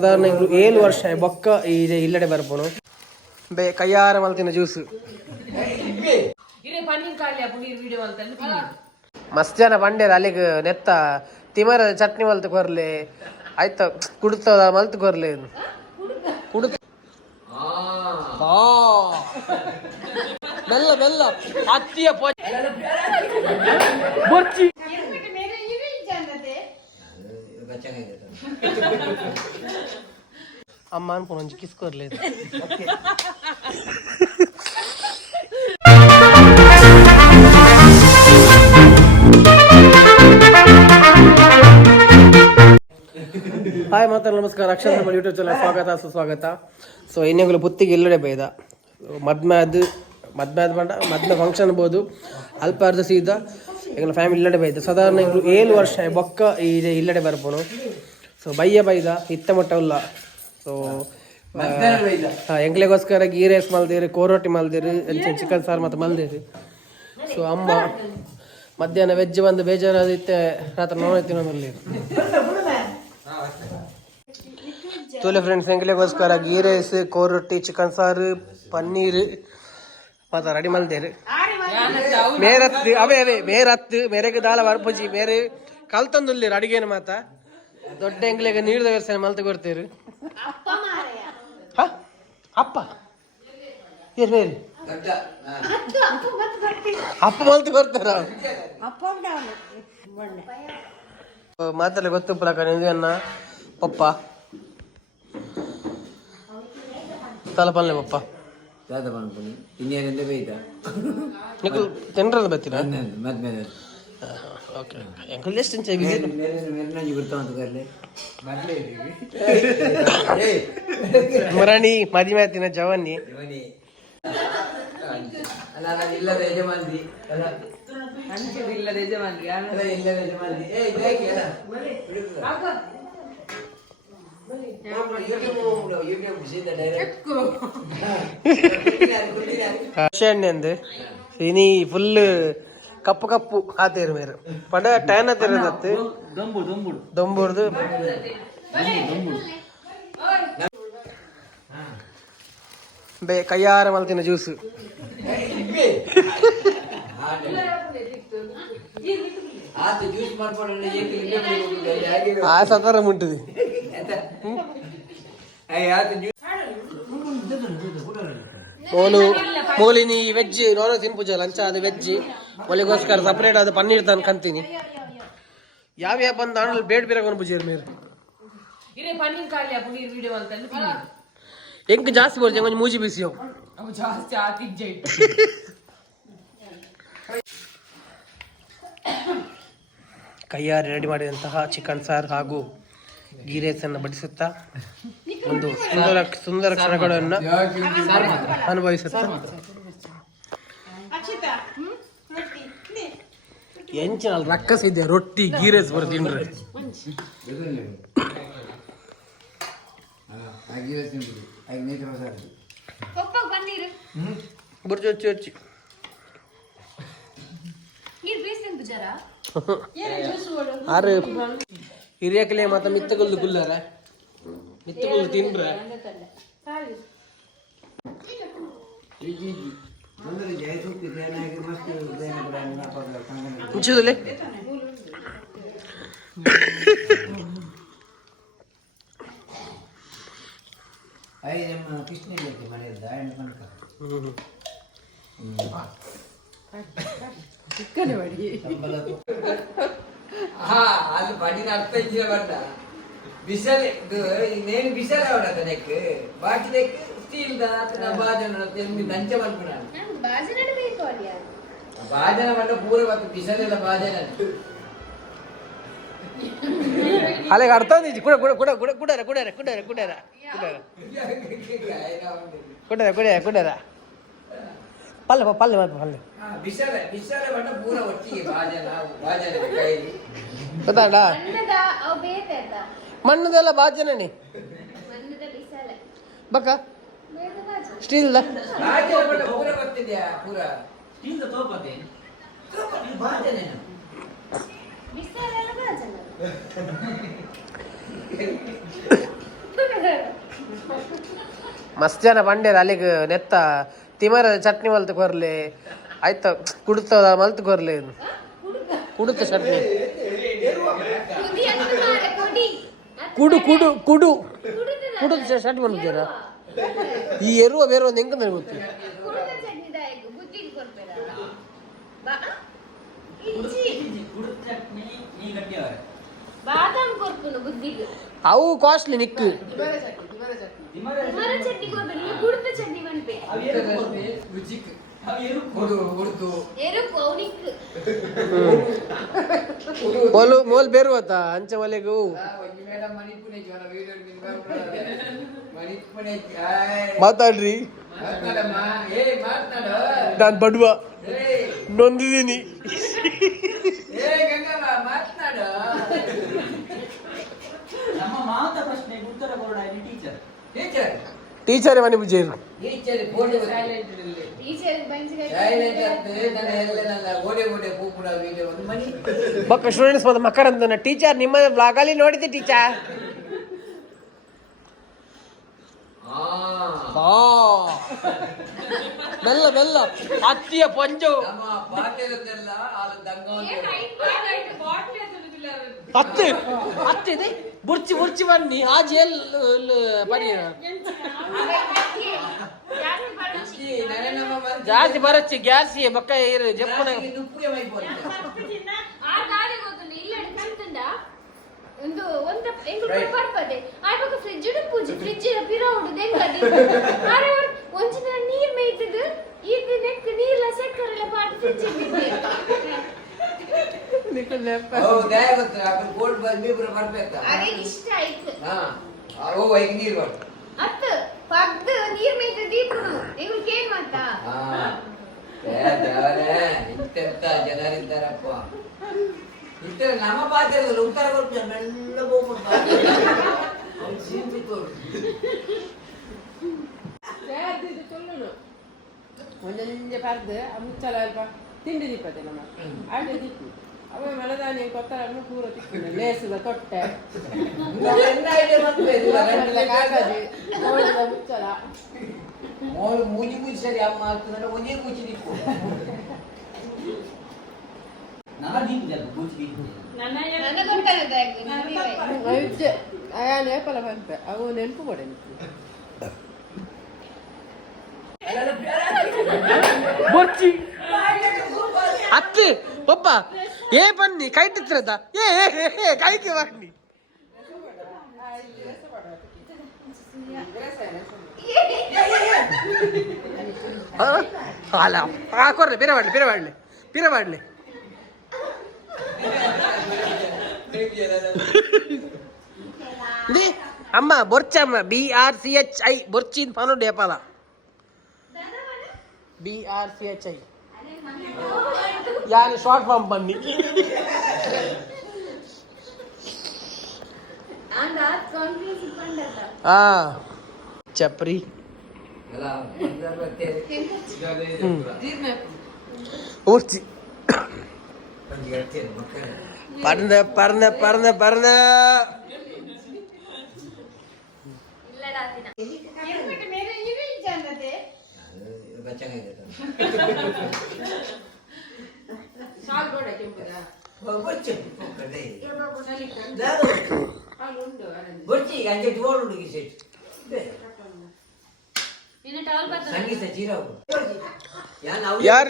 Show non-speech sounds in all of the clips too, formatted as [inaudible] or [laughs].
ಸಾಧಾರಣ ಇವ್ರು ಏಳು ವರ್ಷ ಬೊಕ್ಕ ಇದೆ ಇಲ್ಲಡೆ ಬರ್ಪೋನು ಬೇ ಕೈಯಾರ ಮಲ್ತಿನ ಜ್ಯೂಸ್ ಮಸ್ತ್ ಜನ ಬಂಡೇರ ಅಲ್ಲಿಗೆ ನೆತ್ತ ತಿಮರ ಚಟ್ನಿ ಮಲ್ತು ಕೊರ್ಲೆ. ಆಯ್ತ ಕುಡ್ತದ ಮಲ್ತು ಕೊರ್ಲೆ ಕುಡ್ತ. ಬೆಲ್ಲ ಮೆಲ್ಲ ಅತ್ತಿಯ ಬೊಚ್ಚಿ. ಅಮ್ಮ ಅನ್ಕೊಂಡು ಒಂಜಿ ಕಿಸ್ ಕೊರ್ಲೆ ಹಾಯ್ ಮಾತಾಡ ನಮಸ್ಕಾರ ಅಕ್ಷರ ನಮ್ಮ ಯೂಟ್ಯೂಬ್ ಚಾನಲ್ ಸ್ವಾಗತ ಸುಸ್ವಾಗತ ಸೊ ಇನ್ನೆಗಳು ಪುತ್ತಿಗೆ ಎಲ್ಲಡೆ ಬೈದ ಮದ್ಮೆ ಅದು ಮದ್ಮೆ ಅದು ಬಂಡ ಮದ್ಮೆ ಫಂಕ್ಷನ್ ಬೋದು ಅಲ್ಪ ಅರ್ಧ ಸೀದ ಎಂಗಳ ಫ್ಯಾಮಿಲಿ ಇಲ್ಲಡೆ ಬೈದ ಸಾಧಾರಣ ಇವ್ರು ಏಳು ವರ್ಷ ಬೊಕ್ಕ ಇದೆ ಇಲ್ಲಡೆ ಬರ್ಪೋನು ಸೊ ಬೈಯ ಬೈದ ಇತ್ತ ಮಟ್ಟ ಉಲ್ಲ ಸೊ ಎಂಗ್ಲೆಗೋಸ್ಕರ ಗೀ ರೈಸ್ ಮಲ್ದಿರಿ ಕೋರೊಟ್ಟಿ ಮಲ್ದಿರಿ ಚಿಕನ್ ಸಾರು ಮತ್ತು ಮಲ್ದಿರಿ. ಸೊ ಅಮ್ಮ ಮಧ್ಯಾಹ್ನ ವೆಜ್ ಬಂದು ಬೇಜಾರಾದಿತ್ತೆ ರಾತ್ರಿ ನೋಡಿ ತಿನ್ನೋದಲ್ಲಿ ತೋಲೆ ಫ್ರೆಂಡ್ಸ್ ಎಂಗ್ಲೆಗೋಸ್ಕರ ಗೀ ರೈಸ್ ಕೋರೊಟ್ಟಿ ಚಿಕನ್ ಸಾರು ಪನ್ನೀರ್ ಮತ್ತು ರೆಡಿ ಮಲ್ದೇರಿ. ಮೇರತ್ತು ಅವೇ ಅವೇ ಮೇರತ್ತು ಮೇರೆಗೆ ದಾಲ ಬರ್ಪುಜಿ ಮೇರೆ. ಕಲ್ತಂದುಲ್ಲಿ ಅಡಿಗೆನ ಮಾತ? ದೊಡ್ಡ ಎಂಗ್ಲಿಗೆ ನೀಡಿದ ವ್ಯವಸ್ಥೆ ಮಲ್ತು ಕೊಡ್ತೀರಿ? ಹಾ? ಅಪ್ಪ? ಏನ್ ಅಪ್ಪ ಮಲ್ತು ಕೊಡ್ತಾರ. ಮಾತಲ್ಲಿ ಗೊತ್ತು ಪ್ರಕಾರ ಅನ್ನ ಪಪ್ಪ. ತಲಪಲ್ಲೆ ಪಪ್ಪ. ದಾದ ಪನ್ಪುನಿ ಇನ್ನೇನೆಂದು ನಿಖಲ್ ತಿನ್ರದ ಬತ್ತೀರಾ ಮದ್ಮೇಲೆ ఓకే ఎంకల్ చేస్తాను చెవి మరణి మది మీద తిన జవాన్ని ಇಲ್ಲದ ಯಜಮಾನ್ರಿ ಇಲ್ಲದ ಯಜಮಾನ್ರಿ ಇಲ್ಲದ ಯಜಮಾನ್ರಿ ಏ இனி ஃபுல்லு ಕಪ್ಪು ಕಪ್ಪು ಆ ತೇರು ಬೇರೆ ಪಡ ಟೈನ ತೇರದತ್ತು ದೊಂಬುಡ್ದು ಬೇ ಕೈಯಾರ ಮಲ್ತಿನ ಜ್ಯೂಸ್ ಆ ಸತಾರ ಮುಂಟದಿ ಅಯ್ಯ ಮೋಲಿನಿ ವೆಜ್ ನೋನ ತಿನ್ಪುಜ ಲಂಚ ಅದು ವೆಜ್ ಒಲಿಗೋಸ್ಕರ ಸಪ್ರೇಟ್ ಅದು ಪನ್ನೀರ್ ತಂದು ಕಂತೀನಿ. ಯಾವ ಯಾವ ಬಂದ ಆಣಲ್ ಬೇಡ ಬೇರೆ ಪೂಜೆ ಮೇರು ಎಂಕ್ ಜಾಸ್ತಿ ಬರ್ಜಿ ಕೊಂಚ ಮೂಜಿ ಬಿಸಿ ಅವು ಜಾಸ್ತಿ ಆತಿಜ್ಜ ಇಟ್ಟು. ಕೈಯಾರೆ ರೆಡಿ ಮಾಡಿದಂತಹ ಚಿಕನ್ ಸಾರ್ ಹಾಗೂ ಗೀ ರೈಸನ್ನು ಬಡಿಸುತ್ತಾ ಒಂದು ಸುಂದರ ಸುಂದರ ಕ್ಷಣಗಳನ್ನು ಅನುಭವಿಸುತ್ತೆ. ಎಂಚಿನ ರಕ್ಕಸ ಇದೆ ರೊಟ್ಟಿ ಗೀ ರೈಸ್ ಬರ್ ತಿನ್ರಿ ಹಾಗೆ ತಿಂಬಿಡಿ ಹಾಗೆ ನೇತ್ರ ಮಸಾಲೆ ಬುರ್ಜಿ ಹಚ್ಚಿ [laughs] ಹಿರಿಯಕಲೆ ಮಾತ ಮಿತ್ತಗುಲ್ದು ಗುಲ್ಲರ. ನಿತ್ಯಗಳು ತಿನ್ರ ಜೂಲೆ ಕೃಷ್ಣ ಮಳೆಯಲ್ಲ ಹಣ್ಣು ಕನಕ ಚಿಕ್ಕನೆ ಬಡಿ ಅದು ಬಡಿನ ಅರ್ಥ ಇದ್ದೀರ ಬಂದ ಬಿಸಲೆ ಇನ್ನೇನು ಬಿಸಲೆ ಅವಳ ಅದಕ್ಕೆ ಬಾಚಲಕ್ಕೆ ಸ್ಟೀಲ್ ಆತನ ಬಾಜನ ತಿರುಗಿ ದಂಚ ಮಾಡ್ಬಿಡೋಣ ಬಾಜನ ಬೇಕು ಅಲ್ಲಿ ಬಾಜನ ಮಾಡ ಪೂರ ಬತ್ತು ಬಿಸಲೆಲ್ಲ ಬಾಜನ అలాగే అర్థం కూడా కూడా కూడా కూడా కూడారా కూడారా కూడారా కూడారా కూడారా కూడారా కూడారా పల్లె పల్లె పల్లె ಬಿಸಲೆ ಬಿಸಲೆ ಮಟ್ಟ ಪೂರ ಒಟ್ಟಿಗೆ ಬಾಜನ ಬಾಜನ ಕೈ ಗೊತ್ತಾಗಲ್ಲ ಮಣ್ಣದೆಲ್ಲ ಬಾಜನಣಿ ಬಕ? ಸ್ಟೀಲ್ ಮಸ್ತ್ ಜನ ಬಂಡೇರ ಅಲ್ಲಿಗೆ ನೆತ್ತ ತಿಮರ ಚಟ್ನಿ ಮಲ್ತು ಕೊರ್ಲಿ. ಆಯ್ತಾ ಕುಡ್ತದ ಮಲ್ತು ಕೊರ್ಲಿ. ಕುಡುತ್ತ ಚಟ್ನಿ. ಕುಡು ಕುಡು ಕುಡು ಕುಡುತ್ತ ಚಟ್ನಿ ಬಂದಿದ್ದೀರ ಈ ಎರುವ ಬೇರೆ ಒಂದು ಹೆಂಗ ನನಗೆ ಗೊತ್ತು ಕುಡಿದ ಚಟ್ನಿದಾಯಕ, ಬುದ್ಧಿಗೆ ಕೊಡ್ಬೇಡ. ಬಾ. ಇಜ್ಜಿ. ಬಾದಾಮ್ ಕೊರ್ಪುನು ಬುದ್ಧಿಗೆ ಅವು ಕಾಸ್ಟ್ಲಿ ನಿಕ್ಕು ಮರ ಚಟ್ನಿ ಮೋಲು ಮೋಲ್ ಬೇರು ಆತ ಅಂಚೆ ಒಲೆಗೂ. ಮಾತಾಡ್ರಿ. ನಾನ್ ಏ ಮಾತಾಡು. ನಾನು ಬಡವ. ನೊಂದಿದ್ದೀನಿ ಏ ಗಂಗಮ್ಮ ಮಾತನಾಡು ನಮ್ಮ ಮಾತ ಪ್ರಶ್ನೆಗೆ ಉತ್ತರ ಕೊಡ ಟೀಚರ್ ಟೀಚರ್ ಟೀಚರ್ ಮನೆ ಬುಜೇರು ಟೀಚರ್ ಬೋರ್ಡ್ ಟೀಚರ್ ಬಂಚಿಗೆ ಸೈಲೆಂಟ್ ಆಗ್ತದೆ ನನ್ನ ಎಲ್ಲೆಲ್ಲ ಓಡೆ ಮನೆ ಪೂಜೆ ವೀಡಿಯೋ ಒಂದು ಮನಿ. ಬಕ್ಕ ಸ್ಟೂಡೆಂಟ್ಸ್ ಬಂದ ಮಕ್ಕಳಂತ ಟೀಚರ್ ನಿಮ್ಮ ಬ್ಲಾಗಲ್ಲಿ ನೋಡಿದ್ದೆ ಟೀಚರ್ ಆ. [laughs] ಮೆಲ್ಲ ಮೆಲ್ಲ. ಅತ್ತಿಯ ಪಂಜು ನಮ್ಮ ಪಾಠದಲ್ಲೆಲ್ಲ ಅದು ದಂಗ ಹತ್ತು. ಹತ್ತಿದೆ ಇದೆ. ಬುರ್ಚಿ ಬುರ್ಚಿ ಬನ್ನಿ. ಆ ಜೇಲ್ ಬನ್ನಿ. ಜಾಸ್ತಿ ಬರಚ್ಚಿ ಗ್ಯಾಸ್ ಬಕ್ಕ ಇರು ಜಪ್ಪನ. ಒಂದು ಒಂದ ಎಂಗುಳು Right. ಬರ್ಪದೆ ಆಯ್ವಾಗ ಫ್ರಿಡ್ಜ್ ಪೂಜೆ ಫ್ರಿಡ್ಜ್ ಪಿರ ಆರೆ ಒಂಚಿನ ನೀರ್ ಮೇಯ್ತದು ಈ ನೆಕ್ ನೀರ್ಲ ಸೆಕ್ಕರೆಲ್ಲ ಪಾಟ್ काय करतो आपण गोल्ड मी बरं मारत अरे ಇಷ್ಟ ಆಯ್ತು ಹಾ ಓ ಐಕ್ ನೀರು ಬಾರ್ದು ಅತ್ತ ಪಗ್ದು ನೀರ್ ಮೇಯ್ತ ದೀಪಗಳು ಇವ್ರಿಗೆ ಏನ್ ಮಾಡ್ತಾ ಹಾ ಏ ದೇವರೇ ಇಂತೆಂತ ಜನರಿದ್ದಾರಪ್ಪ ಇಂತ ನಮ್ಮ ಪಾತ್ರ ಉತ್ತರ ಕೊಡ್ತಾರೆ ಮೆಲ್ಲ ಹೋಗ್ಬಿಡ್ತಾರೆ ಜೀವಿ ಇದು ಚೊಲ್ಲನು ಒಂದೊಂದೇ ಪರ್ದು ಮುಚ್ಚಲ ಅಲ್ಪ ತಿಂಡಿ ದೀಪತೆ ನಮ್ಮ ಅಡ್ಡ ದೀಪ ಅವ ಮಲದಾನಿ ಕೊತ್ತಲನ್ನು ಪೂರ ತಿಕ್ಕಿನ ಲೇಸದ ತೊಟ್ಟೆ. ಕಾಗದಿ ಮೋಳಿದ ಮುಚ್ಚಲ ಮೋಳು ಮೂಜಿ ಸರಿ ಅಮ್ಮ ಆಗ್ತದೆ ಒಂದೇ ಮುಚ್ಚಿ ನಿಕ್ಕು ನೇಪಲ ಬಂತೆ. ಅವು ನೆನಪು ಕೊಡೆ ಬುರ್ಚಿ ಅತ್ತಿ ಒಬ್ಬ ಏ ಬನ್ನಿ ಕೈ ತಿತ್ರದ ಏ ಕೈಗೆ ಬನ್ನಿ ಅಲ್ಲ ಹಾಕೋರ್ರಿ ಬೇರೆ ಮಾಡ್ಲಿ ಬೇರೆ ಮಾಡ್ಲಿ ಬೇರೆ ಮಾಡ್ಲಿ ಅಮ್ಮ ಬೊರ್ಚಮ್ಮ B R C H I ಬೊರ್ಚಿನ್ ಫಾನು ಡೇಪಾಲ B R C H I யாரு ஷார்ட் ஃபார்ம் பண்ணி? ஆ. சப்ரி ஊர்ச்சி. பறந்த பறந்த பறந்த பறந்த. இல்லடா तो बच्चा कहीं देता [laughs] साल बड़ा क्यों बड़ा बच्चे कर दे।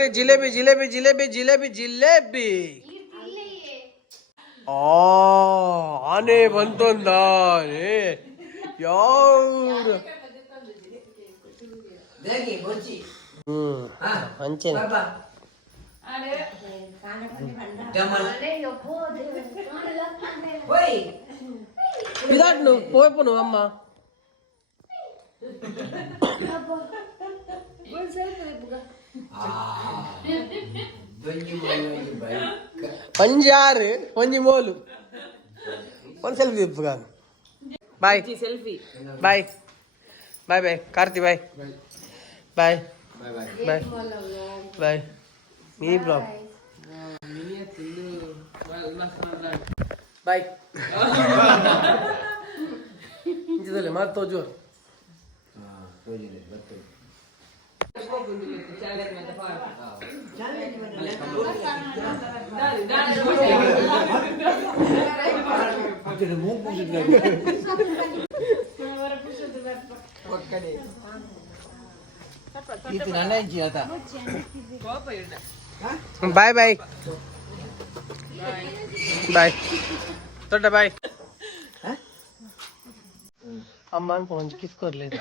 जिलेबी जिलेबी जिलेबी जिलेबी जिलेबी। आने बंद यार। देखिए बच्ची। మంచి ఇదాటి నువ్వు పోయిపో నువ్వు అమ్మ. పంజారు కొంచెం మోలు కొంచెం సెల్ఫీ తిప్పు కాదు bye selfie bye bye bye Karthi bye bye ಬಾಯ್ ಬಾಯ್ ಬಾಯ್ ಬಾಯ್ ಮೀ ಬ್ಲಾಗ್ ಬಾಯ್ [laughs] ಇಂಚಿದಲ್ಲಿ ಮಾತು ಜೋರು ತೋಜಿದೆ ಬರ್ತದೆ Bye bye bye તોટા બાય अम्मा फोन किस कर लेता